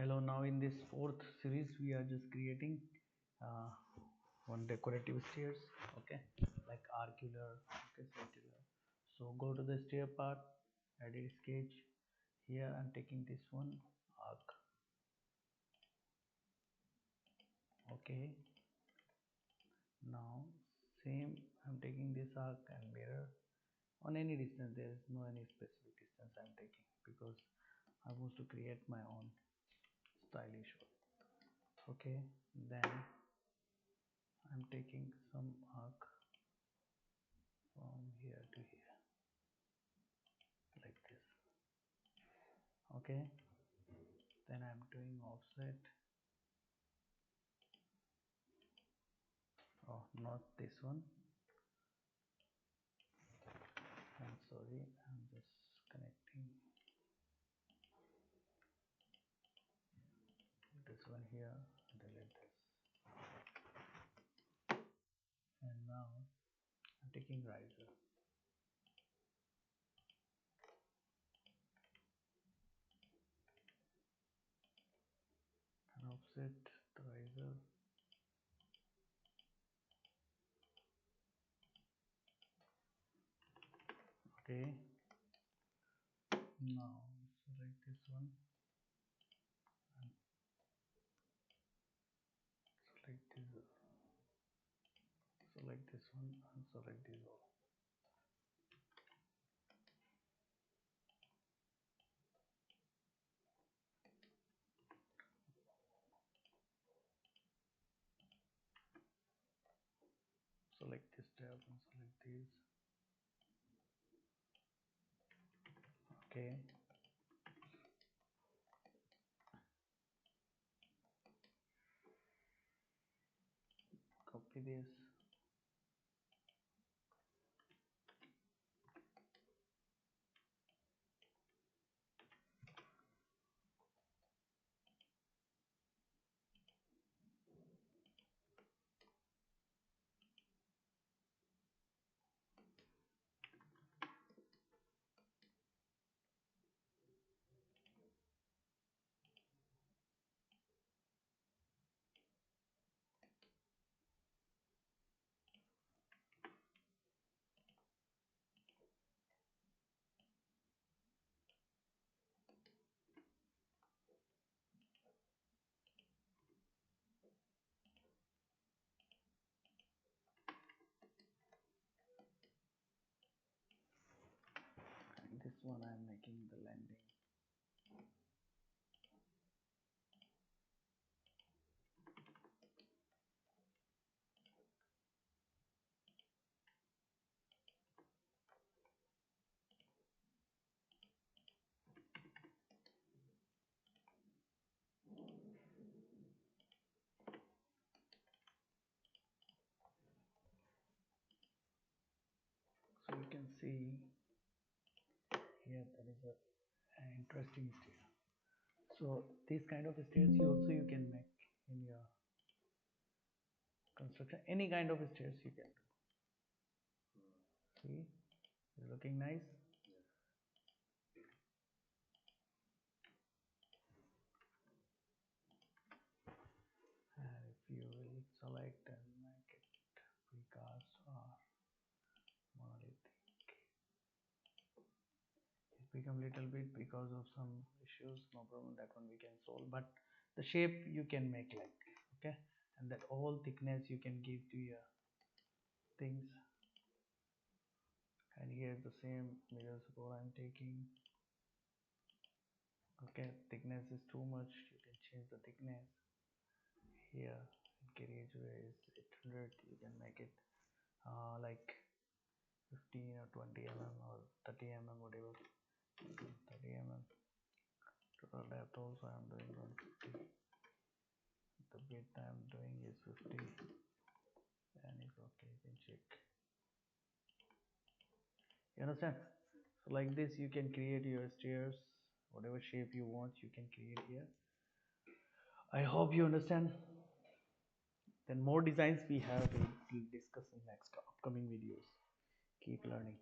Hello, now in this fourth series we are just creating uh, one decorative stairs, okay, like arcular, okay, circular. So go to the stair part, edit sketch. Here I'm taking this one arc, okay. Now same, I'm taking this arc and mirror on any distance. There is no any specific distance I'm taking because I want to create my own stylish one. Okay, then I'm taking some arc from here to here like this, okay. Then I'm doing offset. Oh, not this one, I'm sorry, I'm just connecting this one here, delete this. And now I'm taking riser and offset the riser, okay. Now select this one and select this one and select this all. Select this tab and select these, okay. Copy this, and this one I'm making the landing. So you can see here there is an interesting stair. So these kind of stairs you can make in your construction. Any kind of stairs you can do. See, it's looking nice. And if you will select and make it precast or monolithic, it become little bit because of some issues. No problem, that one we can solve. But the shape you can make like this, okay. And that all thickness you can give to your things. And here the same mirror support I'm taking, okay. Thickness is too much, you can change the thickness. Here carriageway is 800, you can make it like 15 or 20 mm or 30 mm, whatever. 30 mm. Total depth also I'm doing 150. The width I'm doing is 50, and it's okay, you can check. You understand? So like this you can create your stairs, whatever shape you want you can create here. I hope you understand. Then more designs we have, we'll discuss in next upcoming videos. Keep learning.